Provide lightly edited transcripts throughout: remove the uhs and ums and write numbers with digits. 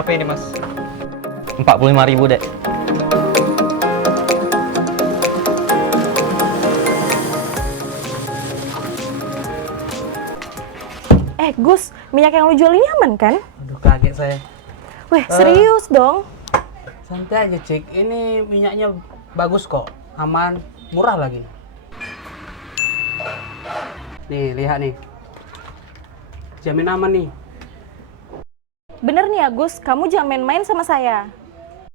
Berapa ini, Mas? 45.000, Dek. Gus, minyak yang lu jual ini aman kan? Aduh, kaget saya. Weh, serius dong. Santai aja, Cik. Ini minyaknya bagus kok. Aman, murah lagi. Nih, lihat nih. Jamin aman nih. Bener nih ya, Gus. Kamu jangan main-main sama saya.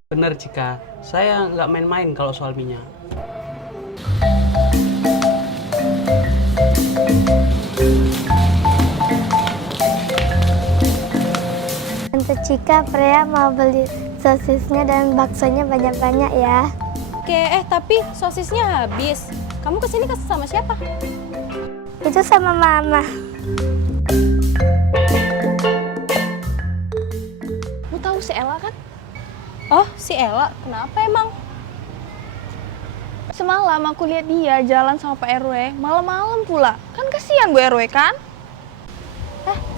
Bener, Cika. Saya nggak main-main kalau soal minyak. Tante Cika, Freya mau beli sosisnya dan baksonya banyak-banyak ya. Oke, tapi sosisnya habis. Kamu kesini sama siapa? Itu sama Mama. Lu tahu si Ella kan? Oh, si Ella. Kenapa emang? Semalam aku lihat dia jalan sama Pak RW, malam-malam pula. Kan kasihan Bu RW kan?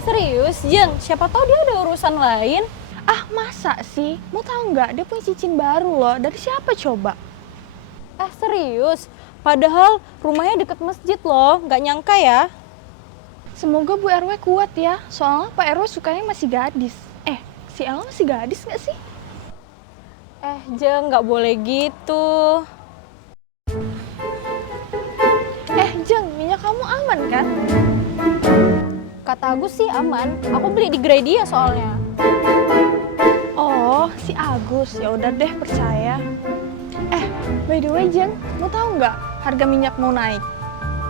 Serius, Jeng? Siapa tahu dia ada urusan lain. Ah, masa sih? Mau tahu nggak? Dia punya cincin baru loh. Dari siapa coba? Serius? Padahal rumahnya deket masjid loh. Nggak nyangka ya. Semoga Bu RW kuat ya. Soalnya Pak RW sukanya masih gadis. Si Ella masih gadis nggak sih? Jeng, nggak boleh gitu. Jeng, minyak kamu aman kan? Kata Agus sih aman. Aku beli di Gradia soalnya. Oh, si Agus. Ya udah deh, percaya. By the way, Jeng, mau tahu nggak harga minyak mau naik?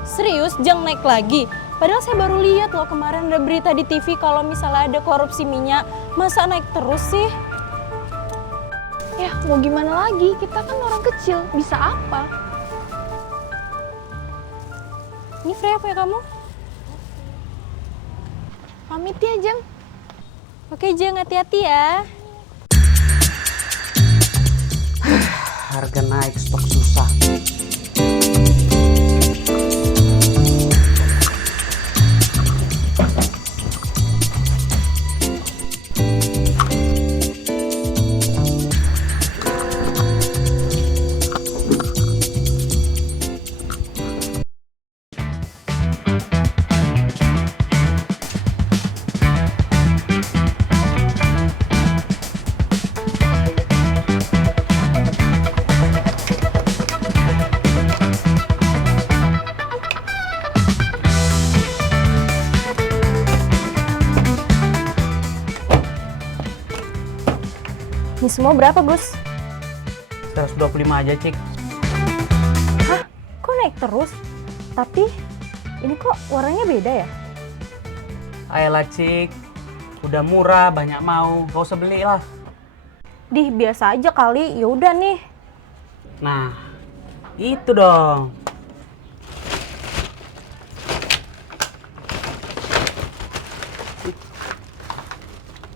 Serius, Jeng naik lagi? Padahal saya baru lihat loh kemarin ada berita di TV kalau misalnya ada korupsi minyak. Masa naik terus sih? Ya, mau gimana lagi? Kita kan orang kecil, bisa apa? Ini Freya punya kamu? Pamit ya, Jeng. Oke, Jeng, hati-hati ya. Harga naik, stok susah. Ini semua berapa, Gus? 125 aja, Cik. Hah? Kok naik terus? Tapi ini kok warnanya beda ya? Ayolah, Cik. Udah murah, banyak mau. Gak usah beli lah. Dih, biasa aja kali. Ya udah nih. Nah, itu dong.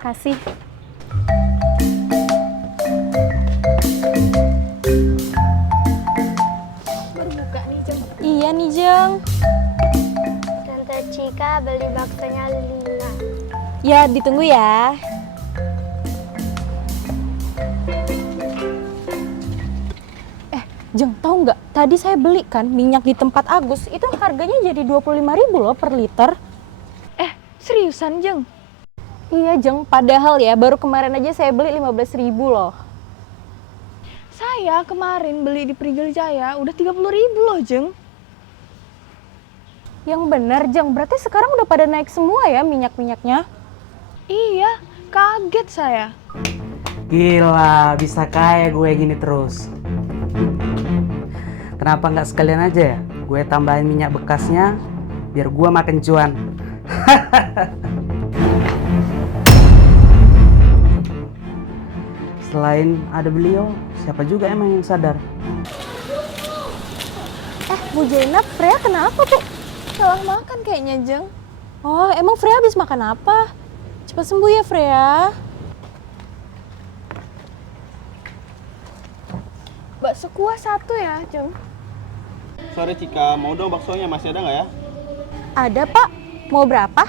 Kasih. Baru buka nih, Jeng. Iya nih, Jeng. Tante Cika beli baksonya 5. Ya, ditunggu ya. Jeng, tahu nggak? Tadi saya beli kan minyak di tempat Agus. Itu harganya jadi 25.000 loh per liter. Seriusan, Jeng? Iya, Jeng. Padahal ya, baru kemarin aja saya beli 15.000 loh. Saya kemarin beli di Prigel Jaya udah 30.000 loh, Jeng. Yang bener, Jeng. Berarti sekarang udah pada naik semua ya minyak-minyaknya? Iya, kaget saya. Gila, bisa kaya gue gini terus. Kenapa nggak sekalian aja ya? Gue tambahin minyak bekasnya, biar gue makan cuan. Selain ada beliau, siapa juga emang yang sadar? Bu Jainab, Freya kenapa, Bu? Salah makan kayaknya, Jeng. Oh, emang Freya habis makan apa? Cepat sembuh ya, Freya. Bakso kuah 1 ya, Jeng. Sore Cika, mau dong baksonya, masih ada nggak ya? Ada, Pak. Mau berapa?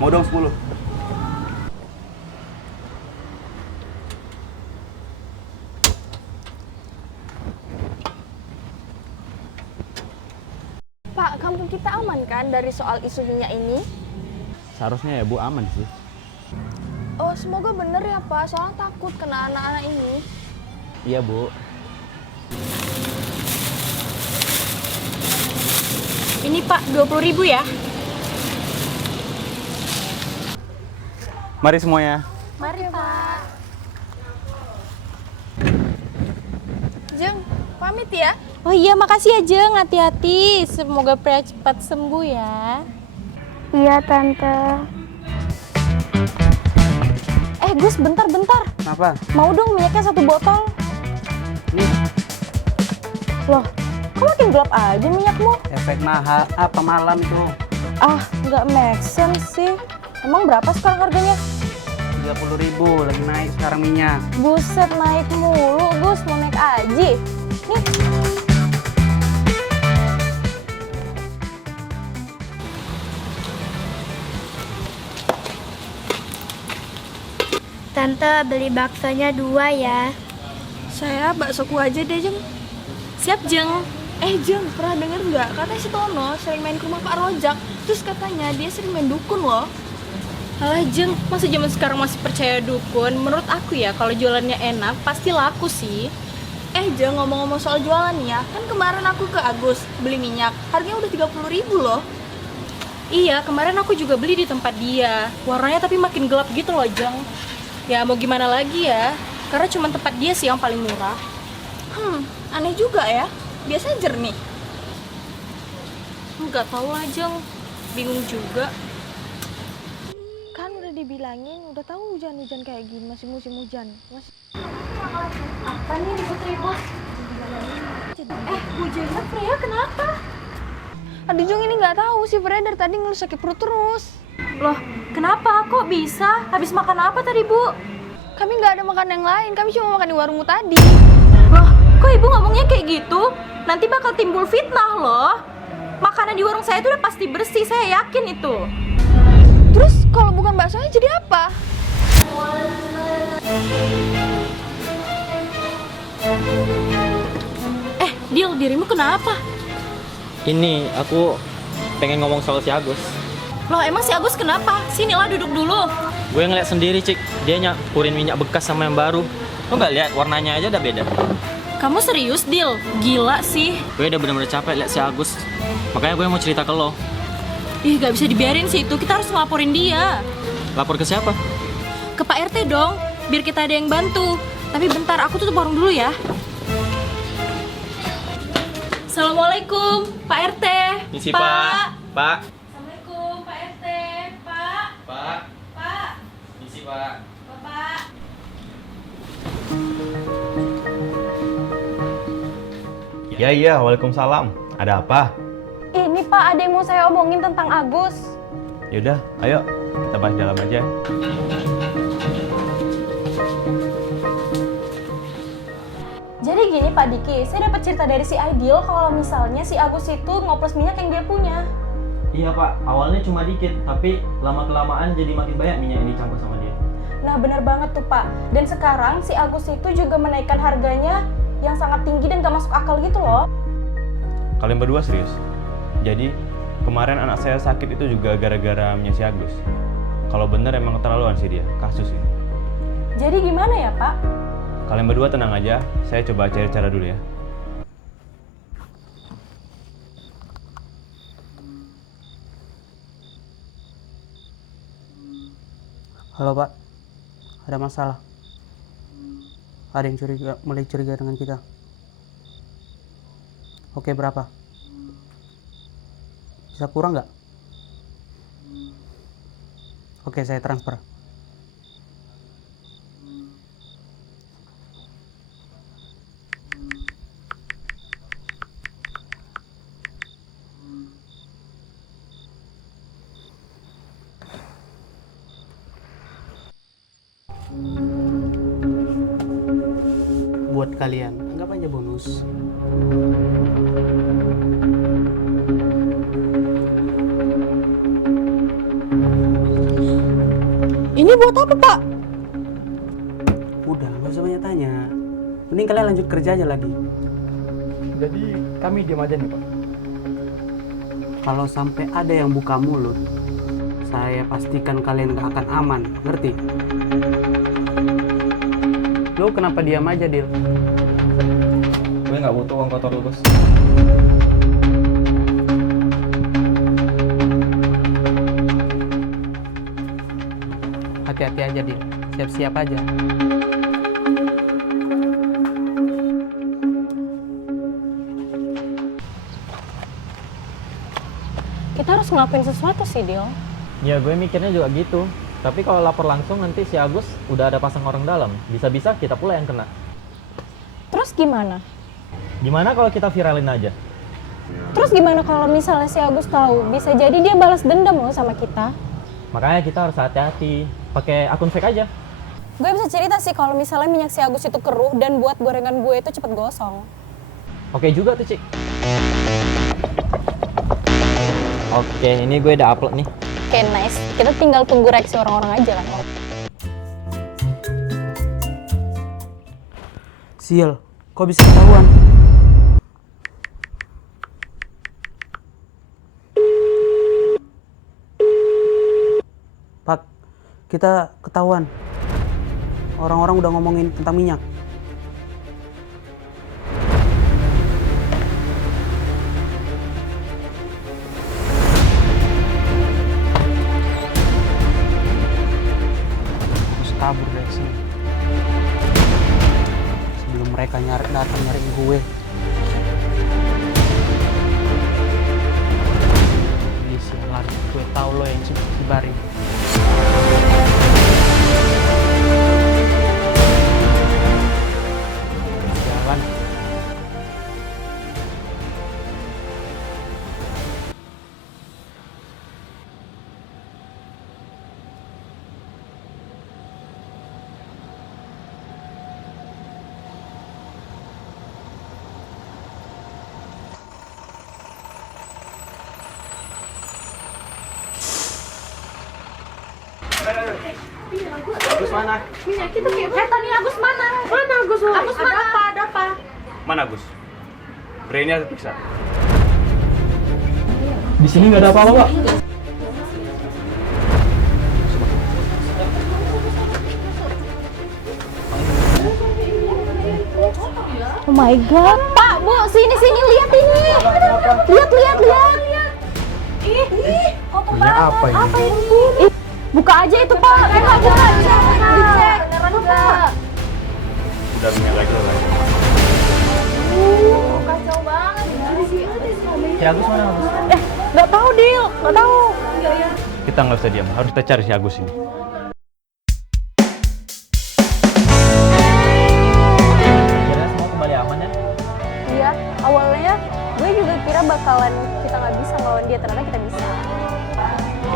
Mau dong 10. Pak, kampung kita aman kan dari soal isu minyak ini? Seharusnya ya Bu aman sih. Oh, semoga bener ya Pak, soalnya takut kena anak-anak ini. Iya Bu. Ini Pak, 20.000 ya. Mari semuanya. Mari Pak. Jeng, pamit ya. Oh iya, makasih ya Jeng, hati-hati. Semoga pria cepat sembuh ya. Iya, Tante. Gus, bentar. Kenapa? Mau dong minyaknya 1 botol. Nih, Loh, kok makin gelap aja minyakmu? efek mahal apa malam itu? Ah, nggak make sense sih. Emang berapa sekarang harganya? 30.000 lagi naik sekarang minyak. Buset, naik mulu, Gus. Mau naik aja. Nih. Tante beli baksonya 2 ya. Saya bakso kuah aja deh, Jeng. Siap, Jeng. Jeng, pernah denger nggak? Katanya si Tono sering main ke rumah Pak Rojak. Terus katanya dia sering main dukun loh. Alah, Jeng, masa zaman sekarang masih percaya dukun? Menurut aku ya, kalau jualannya enak, pasti laku sih. Jeng, ngomong-ngomong soal jualan nih ya. Kan kemarin aku ke Agus beli minyak. Harganya udah 30.000 loh. Iya, kemarin aku juga beli di tempat dia. Warnanya tapi makin gelap gitu loh, Jeng. Ya, mau gimana lagi ya? Karena cuma tempat dia sih yang paling murah. Aneh juga ya. Biasanya jernih. Nggak tahu lah, Jeng. Bingung juga. Kan udah dibilangin, udah tahu hujan-hujan kayak gini, masih musim hujan. Apa nih ribut-ribut? Hujannya Freya kenapa? Aduh Jung, ini nggak tahu si Freya dari tadi ngeluh sakit perut terus. Loh, kenapa? Kok bisa? Habis makan apa tadi, Bu? Kami nggak ada makan yang lain, kami cuma makan di warungmu tadi. Loh, kok Ibu ngomongnya kayak gitu? Nanti bakal timbul fitnah loh. Makanan di warung saya itu udah pasti bersih, saya yakin itu. Terus kalau bukan baksonya jadi apa? Dil, dirimu kenapa? Ini aku pengen ngomong soal si Agus. Loh, emang si Agus kenapa? Sinilah duduk dulu. Gue ngeliat sendiri, Cik. Dia nyakurin minyak bekas sama yang baru. Lo nggak lihat warnanya aja udah beda. Kamu serius, Dil? Gila sih. Gue udah bener-bener capek lihat si Agus. Makanya gue mau cerita ke lo. Ih, gak bisa dibiarin sih itu. Kita harus ngelaporin dia. Lapor ke siapa? Ke Pak RT dong, biar kita ada yang bantu. Tapi bentar, aku tutup warung dulu ya. Assalamualaikum, Pak RT. Misi Pak. Pak. Assalamualaikum, Pak RT. Pak. Pak. Pak. Misi Pak. Bapak. Iya, waalaikumsalam. Ada apa? Ini Pak, ada yang mau saya omongin tentang Agus. Yaudah, ayo kita bahas dalam aja. Jadi gini Pak Diki, saya dapat cerita dari si Aidil kalau misalnya si Agus itu ngoplos minyak yang dia punya. Iya Pak, awalnya cuma dikit, tapi lama-kelamaan jadi makin banyak minyak yang dicampur sama dia. Nah benar banget tuh Pak. Dan sekarang si Agus itu juga menaikkan harganya yang sangat tinggi dan gak masuk akal gitu loh. Kalian berdua serius? Jadi, kemarin anak saya sakit itu juga gara-gara minyak si Agus. Kalau bener emang keterlaluan sih dia, kasus ini. Jadi gimana ya Pak? Kalian berdua tenang aja, saya coba cari cara dulu ya. Halo Pak, ada masalah. Ada yang mulai curiga dengan kita. Oke, berapa? Bisa kurang nggak? Oke, saya transfer. Buat kalian, anggap aja bonus. Ini buat apa Pak? Udah, nggak usah banyak tanya. Mending kalian lanjut kerja aja lagi. Jadi kami diam aja nih Pak. Kalau sampai ada yang buka mulut, saya pastikan kalian gak akan aman, ngerti? Lu kenapa diam aja, Dil? Gue nggak butuh uang kotor lu, Bos. Hati-hati aja, Dil. Siap-siap aja. Kita harus ngelakuin sesuatu sih, Dil. Ya gue mikirnya juga gitu. Tapi kalau lapor langsung nanti si Agus udah ada pasang orang dalam. Bisa-bisa kita pula yang kena. Terus gimana? Gimana kalau kita viralin aja? Terus gimana kalau misalnya si Agus tahu? Bisa jadi dia balas dendam loh sama kita. Makanya kita harus hati-hati. Pakai akun fake aja. Gue bisa cerita sih kalau misalnya minyak si Agus itu keruh dan buat gorengan gue itu cepet gosong. Oke juga tuh, Cik. Oke, ini gue udah upload nih. Oke, nice. Kita tinggal tunggu reaksi orang-orang aja kan. Sial, kok bisa ketahuan? Pak, kita ketahuan. Orang-orang udah ngomongin tentang minyak. Harus kabur dari sini sebelum mereka datang nyariin gue. Ini sialan, gue tahu lo yang cibaring. Jalan. Agus mana? Minyak itu kayak tadi Agus mana? Mana Agus? Agus mana? Ada apa? Mana Agus? Brainnya harus periksa. Di sini nggak ada apa-apa, Pak. Oh my god, Pak, Bu, sini lihat ini. Lihat. Ih, Minyak apa ini? apa ini, Bu? Ih, buka aja itu, Pak. Buka. Dicek. Beneran Udah minyak lagi loh. Kacau banget. Si Agus mana, Agus? Nggak tahu, Dil. Nggak tahu. Kita nggak bisa diam, harus kita cari si Agus ini. Kira semua kembali aman ya? Iya, awalnya gue juga kira bakalan kita nggak bisa ngelawan dia, ternyata kita bisa.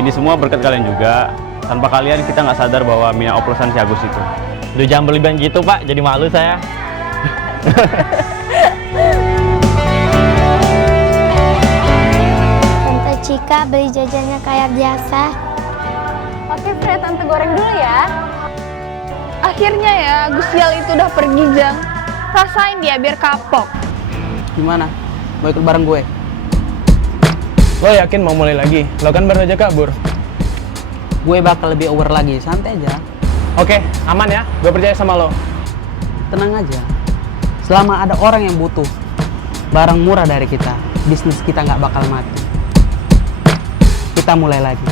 Ini semua berkat kalian juga. Tanpa kalian kita nggak sadar bahwa minyak oplosan si Agus itu. Udah jangan berlebihan gitu, Pak. Jadi malu saya. Tante Cika beli jajannya kayak biasa. Oke, Fred, tante goreng dulu ya. Akhirnya ya, Gus Sial itu udah pergi, Jang. Rasain dia biar kapok. Gimana? Mau ikut bareng gue? Lo yakin mau mulai lagi? Lo kan baru aja kabur. Gue bakal lebih over lagi, santai aja. Oke, aman ya. Gue percaya sama lo. Tenang aja. Selama ada orang yang butuh barang murah dari kita, bisnis kita nggak bakal mati. Kita mulai lagi.